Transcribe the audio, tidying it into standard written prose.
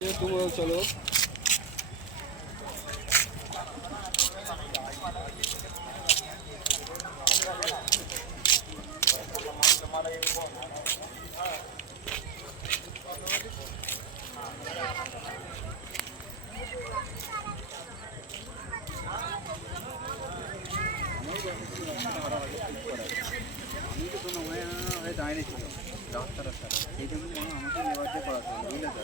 तुम चलो। ডাক্তার এই জন্য আমাকে নেওয়ার পড়াতে বুঝলে তো